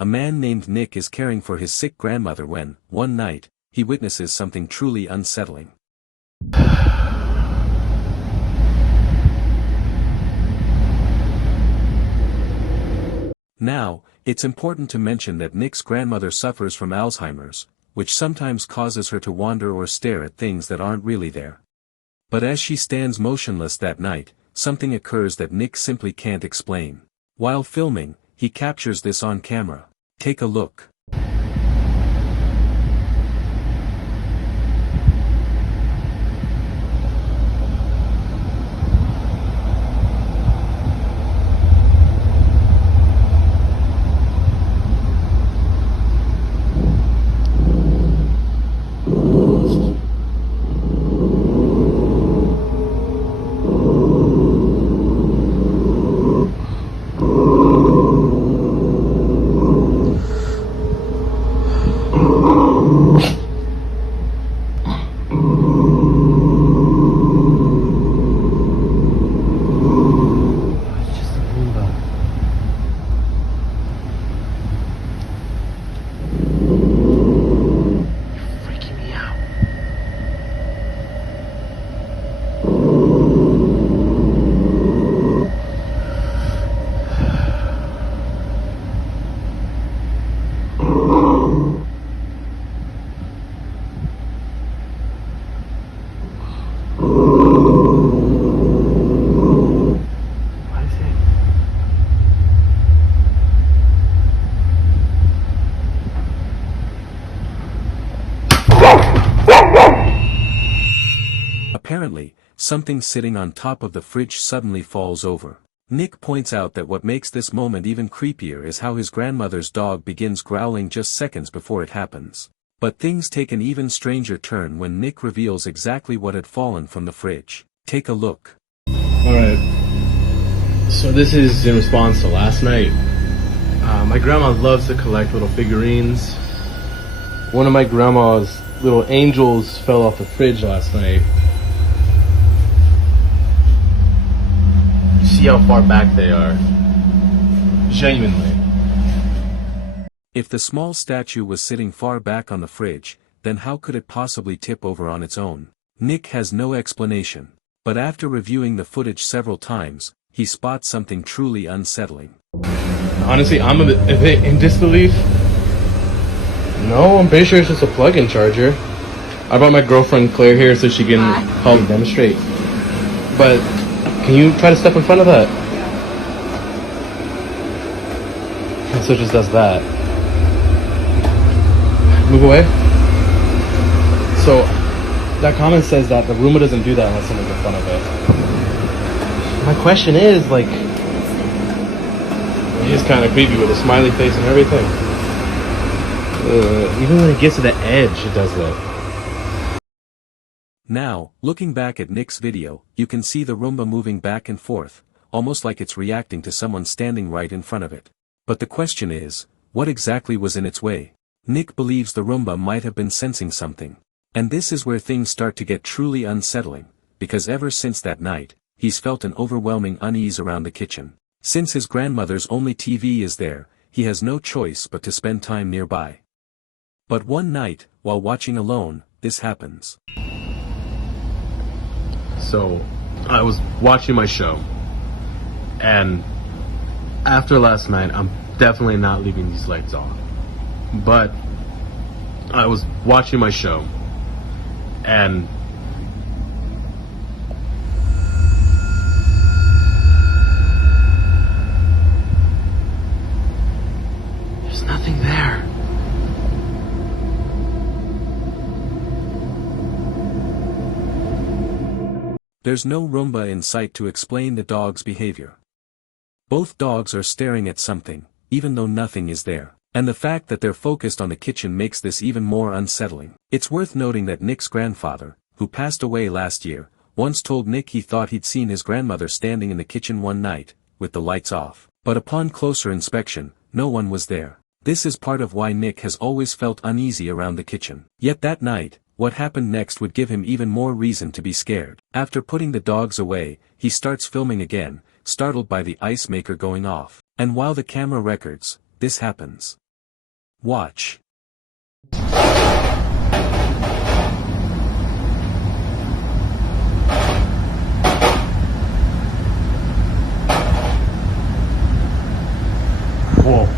a man named Nick is caring for his sick grandmother when, one night, he witnesses something truly unsettling. Now, it's important to mention that Nick's grandmother suffers from Alzheimer's, which sometimes causes her to wander or stare at things that aren't really there. But as she stands motionless that night, something occurs that Nick simply can't explain. While filming, he captures this on camera. Take a look. Apparently, something sitting on top of the fridge suddenly falls over. Nick points out that what makes this moment even creepier is how his grandmother's dog begins growling just seconds before it happens. But things take an even stranger turn when Nick reveals exactly what had fallen from the fridge. Take a look. Alright, so this is in response to last night. My grandma loves to collect little figurines. One of my grandma's little angels fell off the fridge last night. See how far back they are. Genuinely. If the small statue was sitting far back on the fridge, then how could it possibly tip over on its own? Nick has no explanation, but after reviewing the footage several times, he spots something truly unsettling. Honestly, I'm a bit in disbelief. No, I'm pretty sure it's just a plug-in charger. I brought my girlfriend Claire here so she can help demonstrate. But can you try to step in front of that? And so it just does that. Move away. So that comment says that the Roomba doesn't do that unless someone's in front of it. My question is, like, he is kind of creepy with a smiley face and everything. Even when it gets to the edge, it does that. Now, looking back at Nick's video, you can see the Roomba moving back and forth, almost like it's reacting to someone standing right in front of it. But the question is, what exactly was in its way? Nick believes the Roomba might have been sensing something. And this is where things start to get truly unsettling, because ever since that night, he's felt an overwhelming unease around the kitchen. Since his grandmother's only TV is there, he has no choice but to spend time nearby. But one night, while watching alone, this happens. So, I was watching my show, and after last night, I'm definitely not leaving these lights on. But I was watching my show, and there's nothing there. There's no Roomba in sight to explain the dog's behavior. Both dogs are staring at something, even though nothing is there. And the fact that they're focused on the kitchen makes this even more unsettling. It's worth noting that Nick's grandfather, who passed away last year, once told Nick he thought he'd seen his grandmother standing in the kitchen one night, with the lights off. But upon closer inspection, no one was there. This is part of why Nick has always felt uneasy around the kitchen. Yet that night, what happened next would give him even more reason to be scared. After putting the dogs away, he starts filming again, startled by the ice maker going off. And while the camera records, this happens. Watch. Whoa.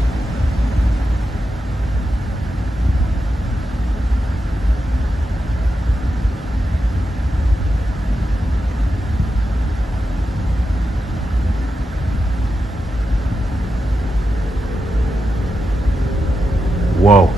Whoa.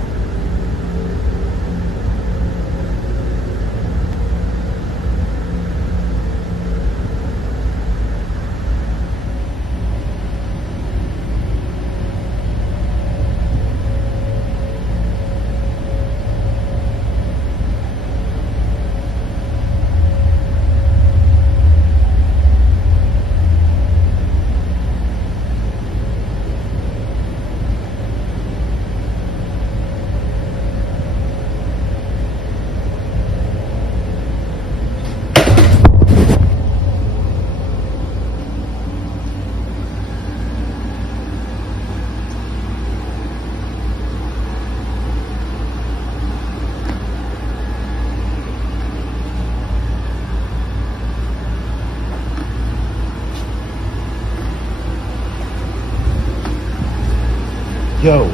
Yo.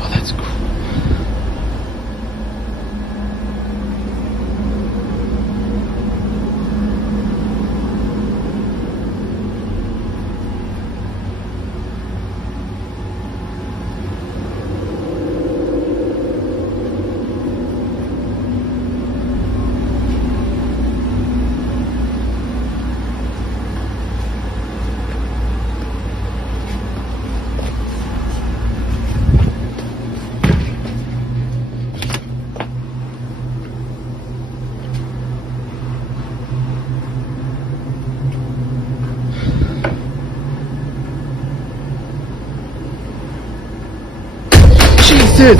Oh, that's cool. Jesus!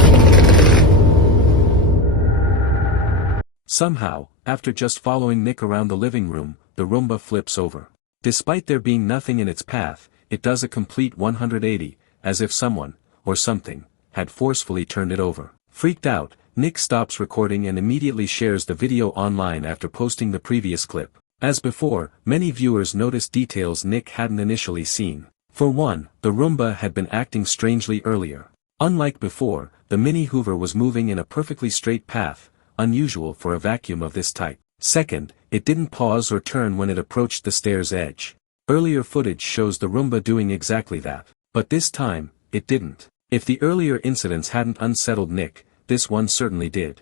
Somehow, after just following Nick around the living room, the Roomba flips over. Despite there being nothing in its path, it does a complete 180, as if someone, or something, had forcefully turned it over. Freaked out, Nick stops recording and immediately shares the video online after posting the previous clip. As before, many viewers noticed details Nick hadn't initially seen. For one, the Roomba had been acting strangely earlier. Unlike before, the mini Hoover was moving in a perfectly straight path, unusual for a vacuum of this type. Second, it didn't pause or turn when it approached the stair's edge. Earlier footage shows the Roomba doing exactly that. But this time, it didn't. If the earlier incidents hadn't unsettled Nick, this one certainly did.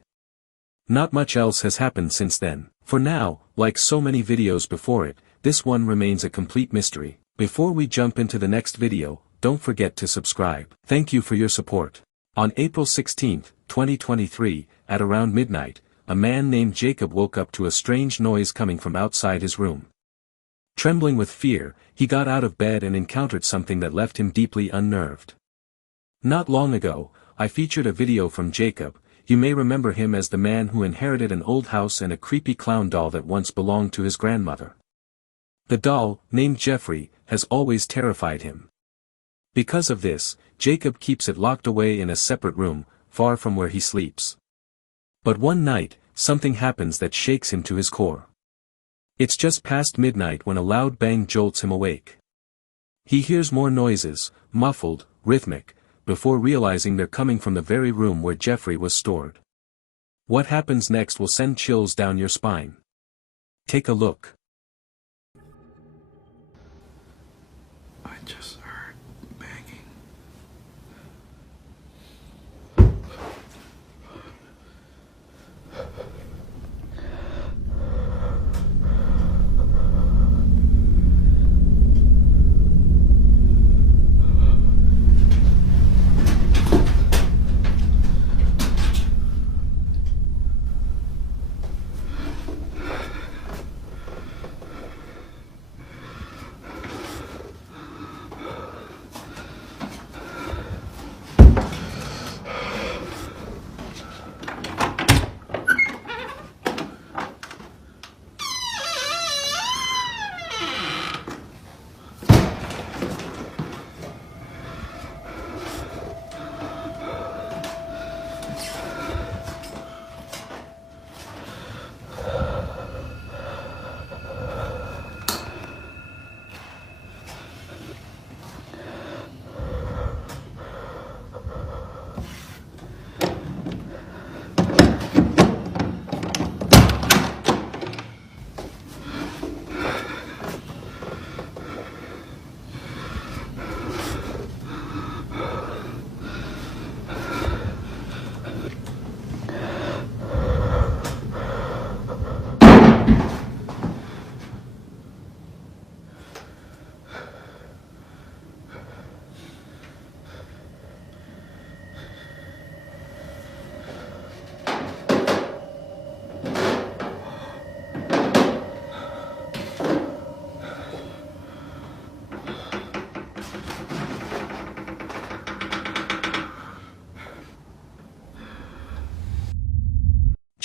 Not much else has happened since then. For now, like so many videos before it, this one remains a complete mystery. Before we jump into the next video, don't forget to subscribe. Thank you for your support. On April 16, 2023, at around midnight, a man named Jacob woke up to a strange noise coming from outside his room. Trembling with fear, he got out of bed and encountered something that left him deeply unnerved. Not long ago, I featured a video from Jacob. You may remember him as the man who inherited an old house and a creepy clown doll that once belonged to his grandmother. The doll, named Jeffrey, has always terrified him. Because of this, Jacob keeps it locked away in a separate room, far from where he sleeps. But one night, something happens that shakes him to his core. It's just past midnight when a loud bang jolts him awake. He hears more noises, muffled, rhythmic, before realizing they're coming from the very room where Jeffrey was stored. What happens next will send chills down your spine. Take a look. I just heard banging.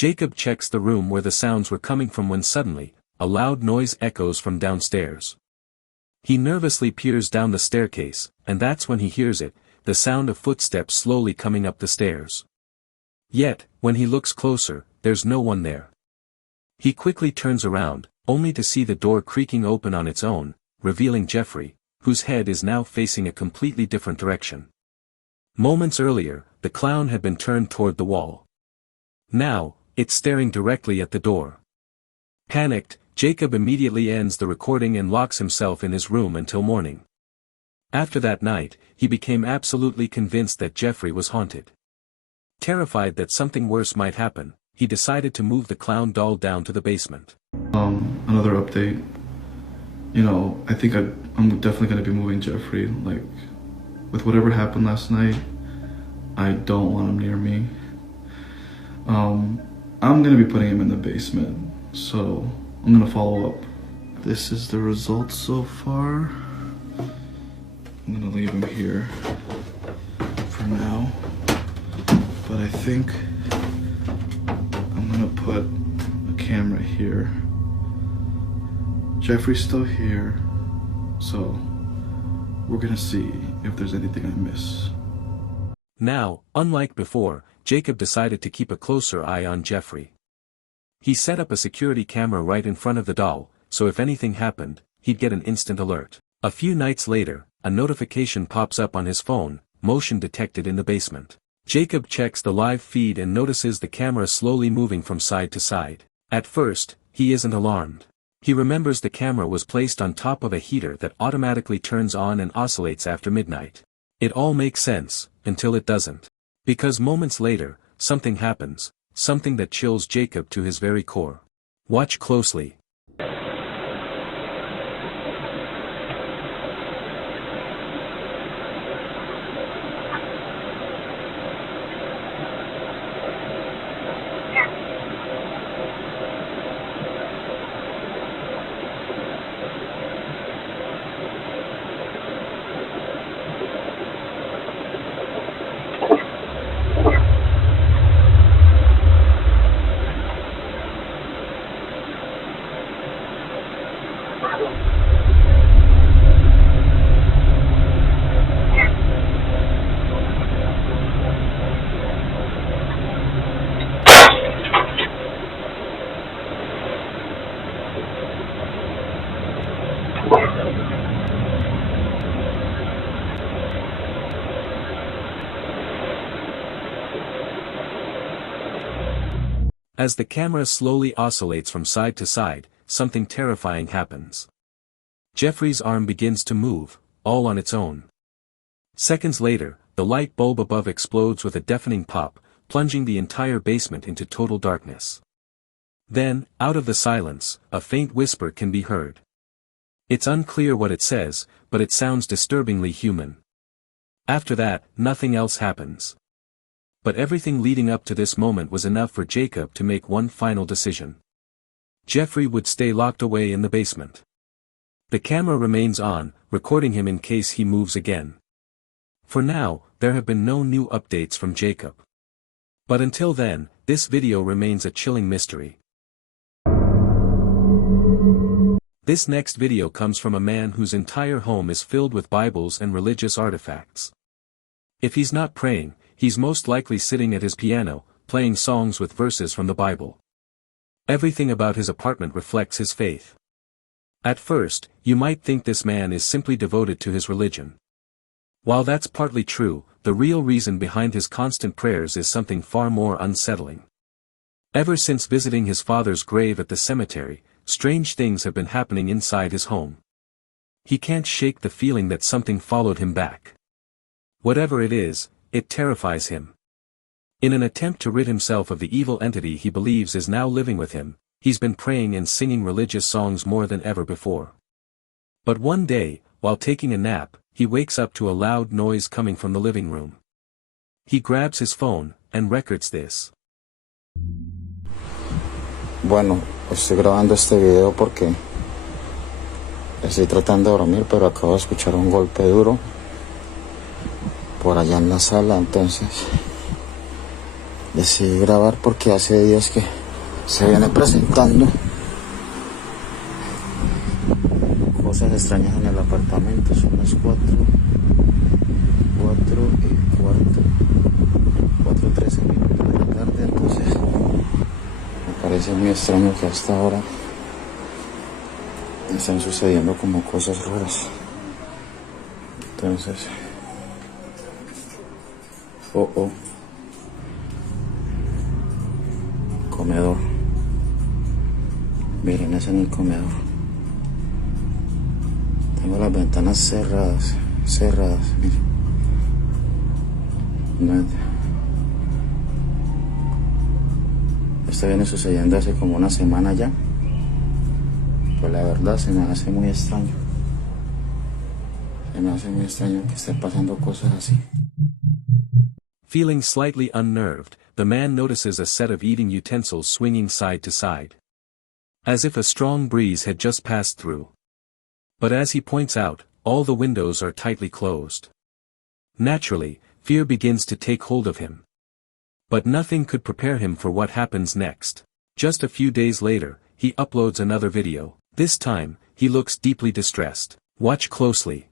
Jacob checks the room where the sounds were coming from when suddenly, a loud noise echoes from downstairs. He nervously peers down the staircase, and that's when he hears it, the sound of footsteps slowly coming up the stairs. Yet, when he looks closer, there's no one there. He quickly turns around, only to see the door creaking open on its own, revealing Jeffrey, whose head is now facing a completely different direction. Moments earlier, the clown had been turned toward the wall. Now, it's staring directly at the door. Panicked, Jacob immediately ends the recording and locks himself in his room until morning. After that night, he became absolutely convinced that Jeffrey was haunted. Terrified that something worse might happen, he decided to move the clown doll down to the basement. Another update. I think I'm definitely going to be moving Jeffrey. With whatever happened last night, I don't want him near me. I'm going to be putting him in the basement, so I'm going to follow up. This is the results so far. I'm going to leave him here for now, but I think I'm going to put a camera here. Jeffrey's still here, so we're gonna see if there's anything I miss. Now, unlike before, Jacob decided to keep a closer eye on Jeffrey. He set up a security camera right in front of the doll, so if anything happened, he'd get an instant alert. A few nights later, a notification pops up on his phone, motion detected in the basement. Jacob checks the live feed and notices the camera slowly moving from side to side. At first, he isn't alarmed. He remembers the camera was placed on top of a heater that automatically turns on and oscillates after midnight. It all makes sense, until it doesn't. Because moments later, something happens, something that chills Jacob to his very core. Watch closely. As the camera slowly oscillates from side to side, something terrifying happens. Jeffrey's arm begins to move, all on its own. Seconds later, the light bulb above explodes with a deafening pop, plunging the entire basement into total darkness. Then, out of the silence, a faint whisper can be heard. It's unclear what it says, but it sounds disturbingly human. After that, nothing else happens. But everything leading up to this moment was enough for Jacob to make one final decision. Jeffrey would stay locked away in the basement. The camera remains on, recording him in case he moves again. For now, there have been no new updates from Jacob. But until then, this video remains a chilling mystery. This next video comes from a man whose entire home is filled with Bibles and religious artifacts. If he's not praying, he's most likely sitting at his piano, playing songs with verses from the Bible. Everything about his apartment reflects his faith. At first, you might think this man is simply devoted to his religion. While that's partly true, the real reason behind his constant prayers is something far more unsettling. Ever since visiting his father's grave at the cemetery, strange things have been happening inside his home. He can't shake the feeling that something followed him back. Whatever it is, it terrifies him. In an attempt to rid himself of the evil entity he believes is now living with him, he's been praying and singing religious songs more than ever before. But one day, while taking a nap, he wakes up to a loud noise coming from the living room. He grabs his phone, and records this. Bueno, estoy grabando este video porque estoy tratando de dormir, pero acabo de escuchar un golpe duro por allá en la sala, entonces Decidí grabar porque hace días que se viene presentando cosas extrañas en el apartamento. Son las 4:13 de la tarde, entonces me parece muy extraño que hasta ahora están sucediendo como cosas raras. Entonces, comedor. Miren, es en el comedor. Tengo las ventanas cerradas, miren. No, esto viene sucediendo hace como una semana ya. Pues la verdad se me hace muy extraño. Se me hace muy extraño que estén pasando cosas así. Feeling slightly unnerved, the man notices a set of eating utensils swinging side to side. As if a strong breeze had just passed through. But as he points out, all the windows are tightly closed. Naturally, fear begins to take hold of him. But nothing could prepare him for what happens next. Just a few days later, he uploads another video. This time, he looks deeply distressed. Watch closely.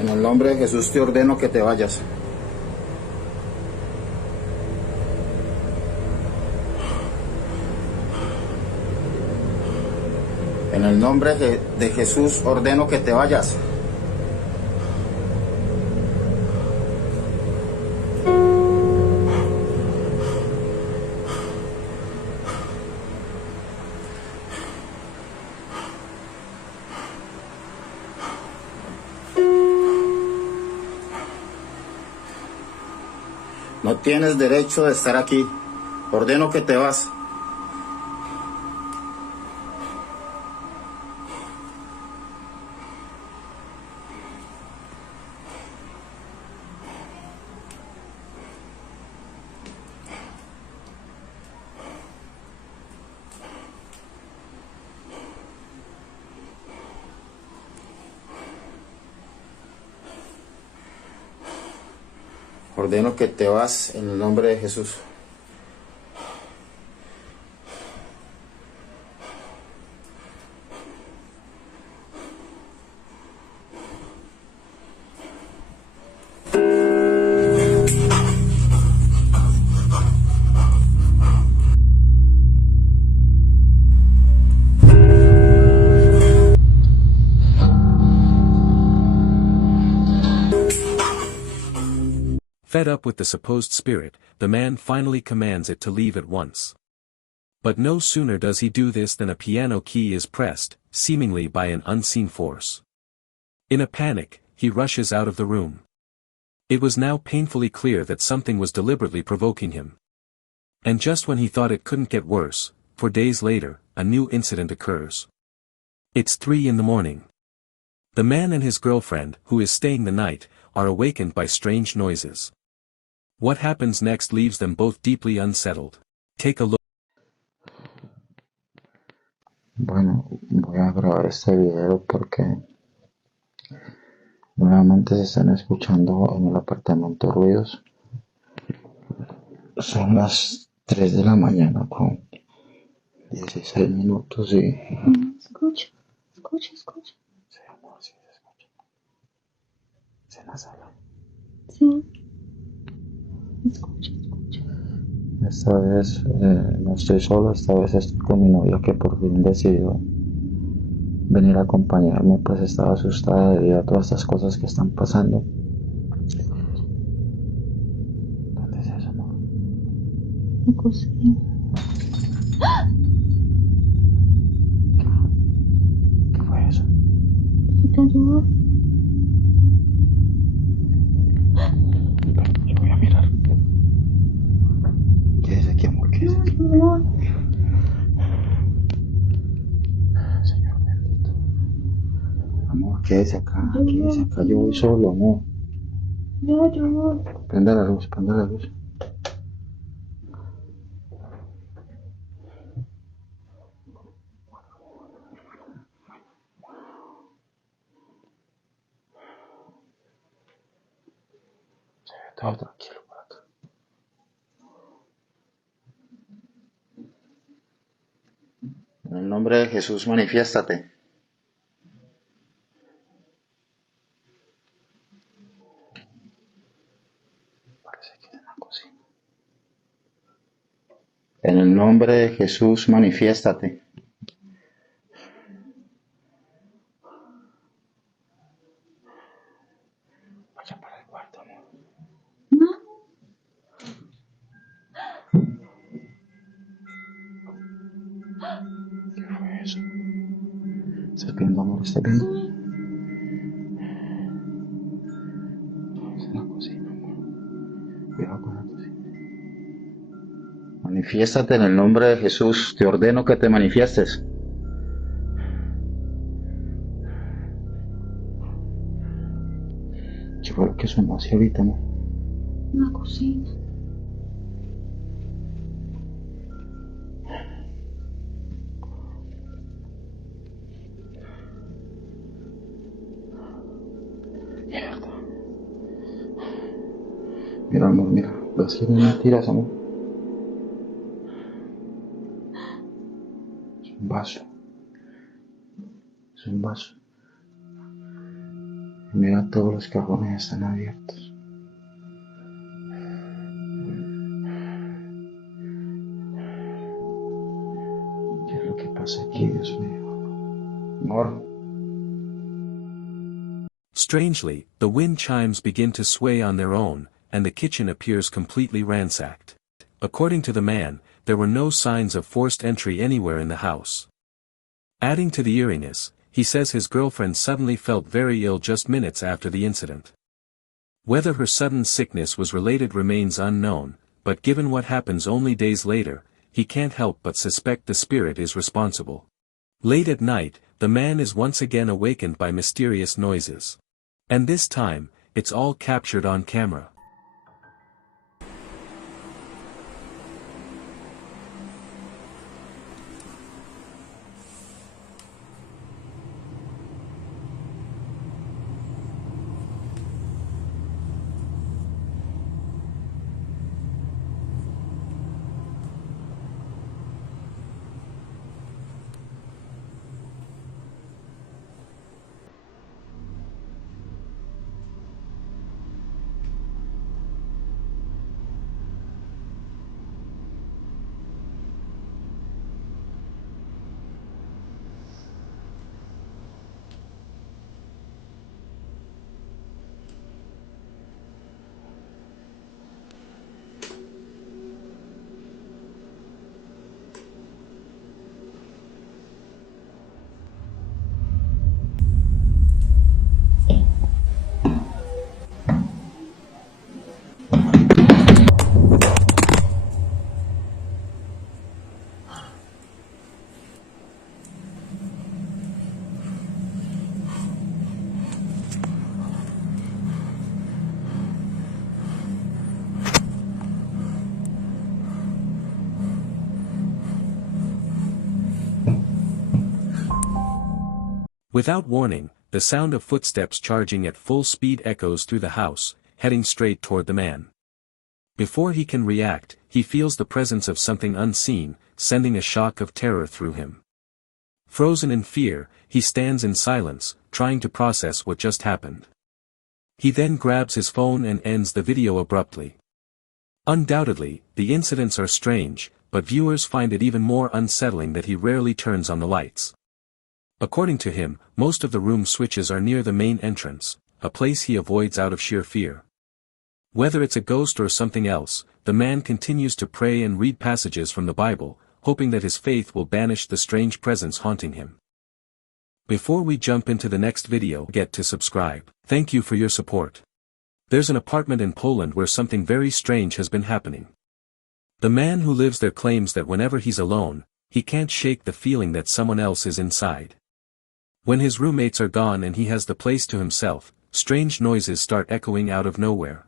En el nombre de Jesús te ordeno que te vayas. En el nombre de Jesús ordeno que te vayas. No tienes derecho de estar aquí. Ordeno que te vas. Ordeno que te vas en el nombre de Jesús. Fed up with the supposed spirit, the man finally commands it to leave at once. But no sooner does he do this than a piano key is pressed, seemingly by an unseen force. In a panic, he rushes out of the room. It was now painfully clear that something was deliberately provoking him. And just when he thought it couldn't get worse, 4 days later, a new incident occurs. It's 3 a.m. The man and his girlfriend, who is staying the night, are awakened by strange noises. What happens next leaves them both deeply unsettled. Take a look. Bueno, voy a grabar este video porque nuevamente se están escuchando en el apartamento ruidos. Son las 3 de la mañana con 16 minutos y... Escucha. Sí, amor, sí se escucha. ¿Es en la sala? Sí. Escucha. Esta vez no estoy solo, esta vez estoy con mi novia que por fin decidió venir a acompañarme, pues estaba asustada debido a todas estas cosas que están pasando. ¿Dónde es eso, amor? La cocina. ¿Qué fue eso? Se cayó. Yo voy a mirar. Quédese aquí, amor, quédese aquí. Amor. Señor bendito. Amor, quédese acá, yo voy solo, amor. Ya, yo voy. Prenda la luz, prenda la luz. Se ve todo tranquilo por acá. En el nombre de Jesús, manifiéstate. Parece que es en la cocina. En el nombre de Jesús, manifiéstate. Vaya para el cuarto, amor. No. ¿Qué fue eso? ¿Estás viendo, amor? ¿Estás viendo? Es en la cocina, amor. Cuidado con la cocina. Manifiéstate en el nombre de Jesús. Te ordeno que te manifiestes. ¿Qué fue lo que sonó hacia ahorita, amor? La cocina. Mierda. Mira, amor, mira. ¿Ves que no me tiras, amor? Es un vaso. Es un vaso. Mira, todos los cajones están abiertos. ¿Qué es lo que pasa aquí, Dios mío? Amor. Strangely, the wind chimes begin to sway on their own, and the kitchen appears completely ransacked. According to the man, there were no signs of forced entry anywhere in the house. Adding to the eeriness, he says his girlfriend suddenly felt very ill just minutes after the incident. Whether her sudden sickness was related remains unknown, but given what happens only days later, he can't help but suspect the spirit is responsible. Late at night, the man is once again awakened by mysterious noises. And this time, it's all captured on camera. Without warning, the sound of footsteps charging at full speed echoes through the house, heading straight toward the man. Before he can react, he feels the presence of something unseen, sending a shock of terror through him. Frozen in fear, he stands in silence, trying to process what just happened. He then grabs his phone and ends the video abruptly. Undoubtedly, the incidents are strange, but viewers find it even more unsettling that he rarely turns on the lights. According to him, most of the room switches are near the main entrance, a place he avoids out of sheer fear. Whether it's a ghost or something else, the man continues to pray and read passages from the Bible, hoping that his faith will banish the strange presence haunting him. Before we jump into the next video, get to subscribe. Thank you for your support. There's an apartment in Poland where something very strange has been happening. The man who lives there claims that whenever he's alone, he can't shake the feeling that someone else is inside. When his roommates are gone and he has the place to himself, strange noises start echoing out of nowhere.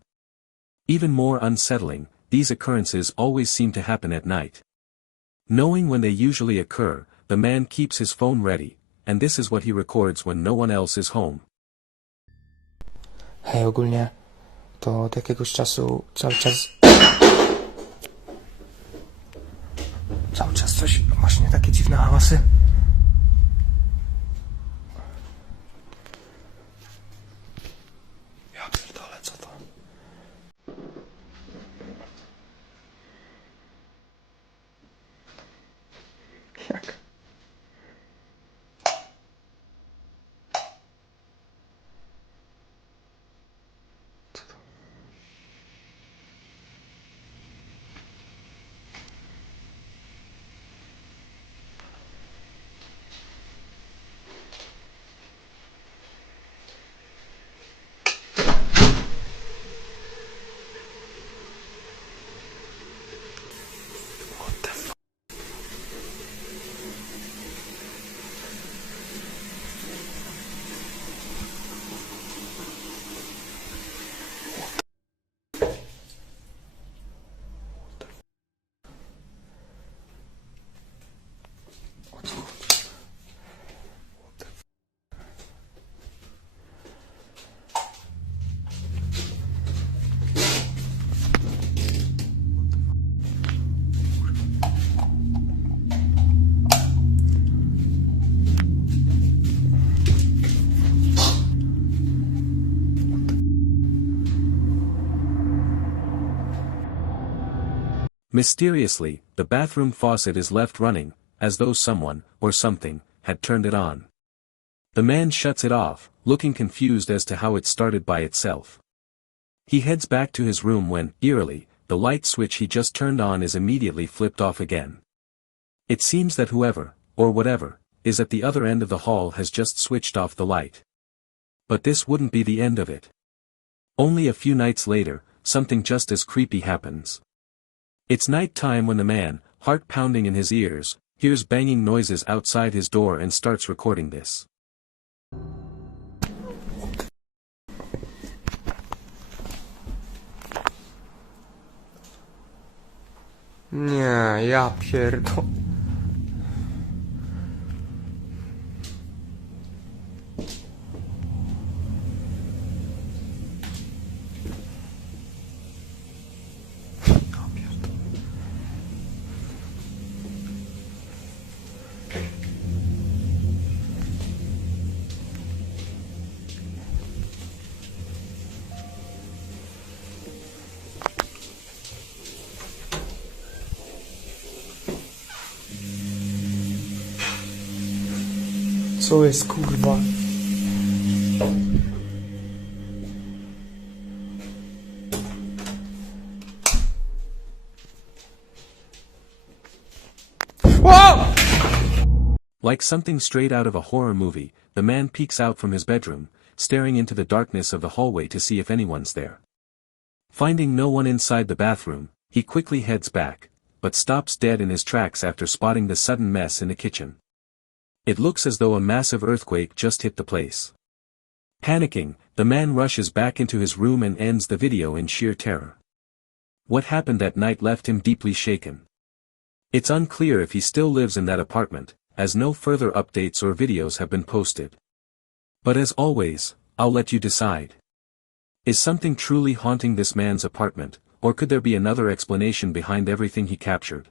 Even more unsettling, these occurrences always seem to happen at night. Knowing when they usually occur, the man keeps his phone ready, and this is what he records when no one else is home. Hej, ogólnie to od jakiegoś czasu cały czas coś, właśnie takie dziwne hałasy. Ja pierdolę, co to? Jak? Co to? What the fuck? O co chodzi? What the fuck? Mysteriously, the bathroom faucet is left running, as though someone, or something, had turned it on. The man shuts it off, looking confused as to how it started by itself. He heads back to his room when, eerily, the light switch he just turned on is immediately flipped off again. It seems that whoever, or whatever, is at the other end of the hall has just switched off the light. But this wouldn't be the end of it. Only a few nights later, something just as creepy happens. It's night time when the man, heart pounding in his ears, hears banging noises outside his door and starts recording this. Nie, ja pierdolę. Co jest, kurwa? Whoa! Like something straight out of a horror movie, the man peeks out from his bedroom, staring into the darkness of the hallway to see if anyone's there. Finding no one inside the bathroom, he quickly heads back, but stops dead in his tracks after spotting the sudden mess in the kitchen. It looks as though a massive earthquake just hit the place. Panicking, the man rushes back into his room and ends the video in sheer terror. What happened that night left him deeply shaken. It's unclear if he still lives in that apartment, as no further updates or videos have been posted. But as always, I'll let you decide. Is something truly haunting this man's apartment, or could there be another explanation behind everything he captured?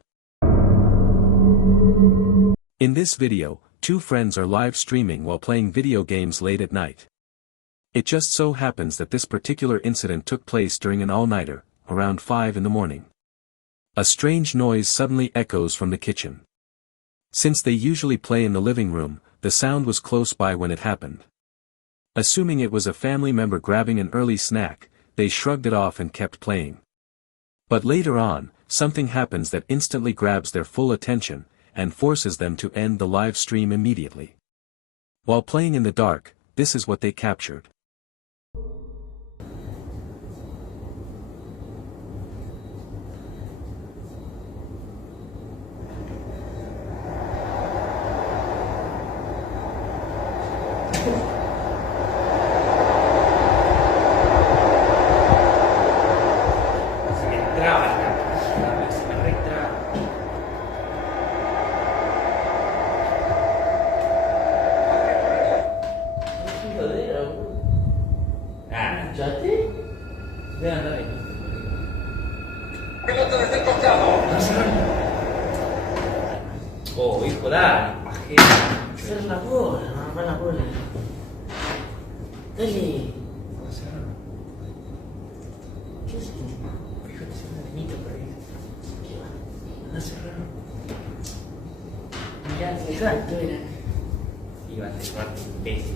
In this video, two friends are live streaming while playing video games late at night. It just so happens that this particular incident took place during an all-nighter, around 5 in the morning. A strange noise suddenly echoes from the kitchen. Since they usually play in the living room, the sound was close by when it happened. Assuming it was a family member grabbing an early snack, they shrugged it off and kept playing. But later on, something happens that instantly grabs their full attention, and forces them to end the live stream immediately. While playing in the dark, this is what they captured. Oh, hijo, dale, pajero. Cierra la bola, no, va la bola. Dale. ¿Qué es esto? Fíjate, si una niñita por ahí. ¿Qué va? Anda a cerrar. Mirá, exacto, mira. Iba a cerrar, imbécil.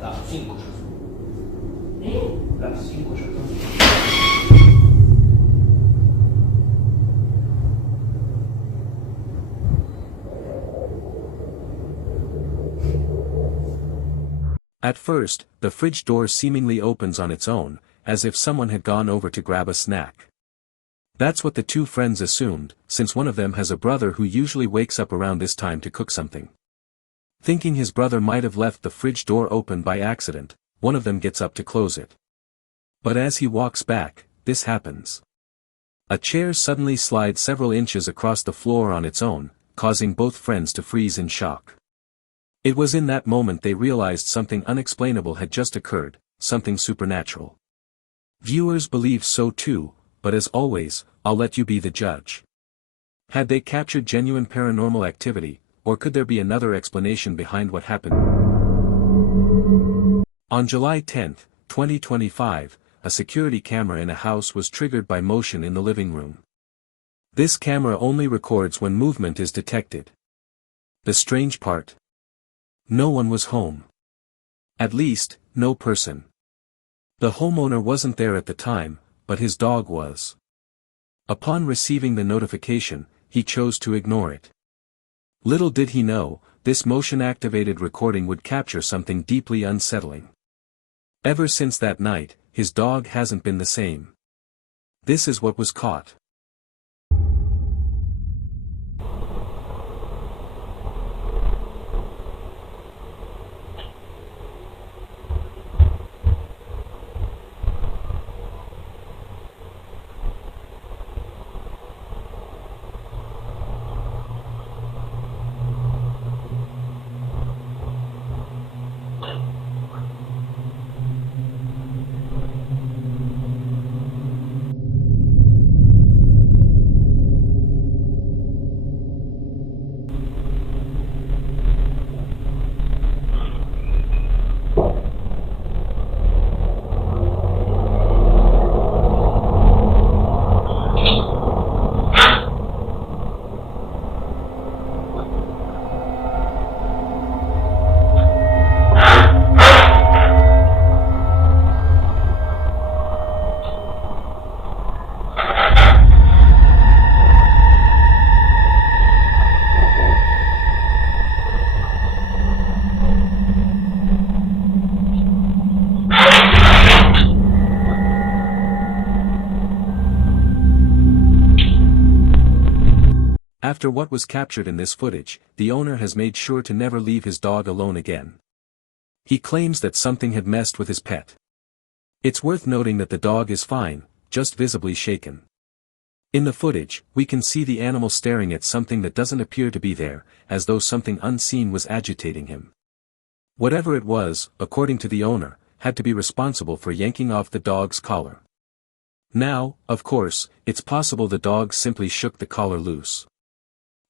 Las 5 ya son. Las 5 ya son. At first, the fridge door seemingly opens on its own, as if someone had gone over to grab a snack. That's what the two friends assumed, since one of them has a brother who usually wakes up around this time to cook something. Thinking his brother might have left the fridge door open by accident, one of them gets up to close it. But as he walks back, this happens. A chair suddenly slides several inches across the floor on its own, causing both friends to freeze in shock. It was in that moment they realized something unexplainable had just occurred, something supernatural. Viewers believe so too, but as always, I'll let you be the judge. Had they captured genuine paranormal activity, or could there be another explanation behind what happened? On July 10, 2025, a security camera in a house was triggered by motion in the living room. This camera only records when movement is detected. The strange part? No one was home. At least, no person. The homeowner wasn't there at the time, but his dog was. Upon receiving the notification, he chose to ignore it. Little did he know, this motion-activated recording would capture something deeply unsettling. Ever since that night, his dog hasn't been the same. This is what was caught. After what was captured in this footage, the owner has made sure to never leave his dog alone again. He claims that something had messed with his pet. It's worth noting that the dog is fine, just visibly shaken. In the footage, we can see the animal staring at something that doesn't appear to be there, as though something unseen was agitating him. Whatever it was, according to the owner, had to be responsible for yanking off the dog's collar. Now, of course, it's possible the dog simply shook the collar loose.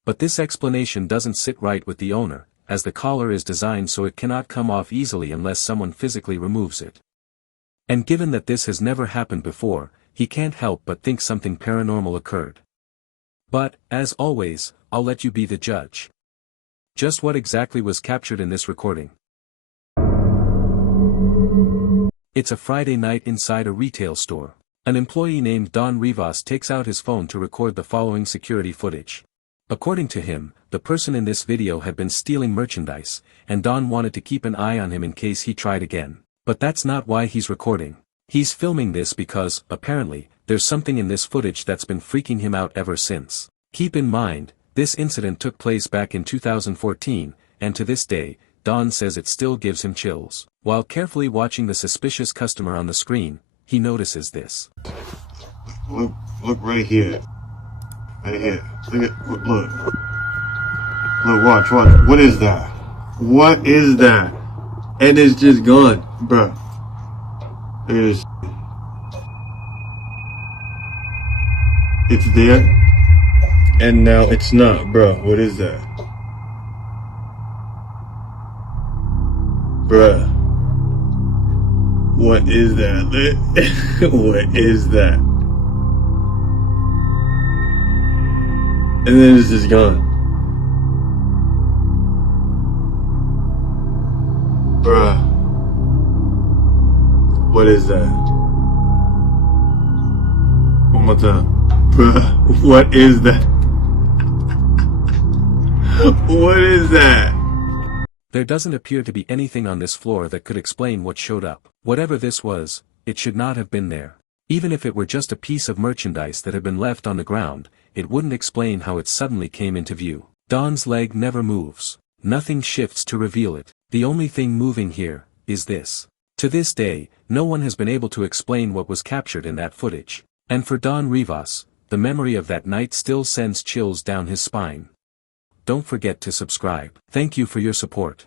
But this explanation doesn't sit right with the owner, as the collar is designed so it cannot come off easily unless someone physically removes it. And given that this has never happened before, he can't help but think something paranormal occurred. But, as always, I'll let you be the judge. Just what exactly was captured in this recording? It's a Friday night inside a retail store. An employee named Don Rivas takes out his phone to record the following security footage. According to him, the person in this video had been stealing merchandise, and Don wanted to keep an eye on him in case he tried again. But that's not why he's recording. He's filming this because, apparently, there's something in this footage that's been freaking him out ever since. Keep in mind, this incident took place back in 2014, and to this day, Don says it still gives him chills. While carefully watching the suspicious customer on the screen, he notices this. Look right here. Right here. Look. Look, watch. What is that? What is that? And it's just gone, bruh. Look at this. It's there, and now it's not, bruh. What is that? Bruh. What is that? What is that? And then it's just gone. Bruh. What is that? One more time. Bruh. What is that? What is that? There doesn't appear to be anything on this floor that could explain what showed up. Whatever this was, it should not have been there. Even if it were just a piece of merchandise that had been left on the ground, it wouldn't explain how it suddenly came into view. Don's leg never moves. Nothing shifts to reveal it. The only thing moving here is this. To this day, no one has been able to explain what was captured in that footage. And for Don Rivas, the memory of that night still sends chills down his spine. Don't forget to subscribe. Thank you for your support.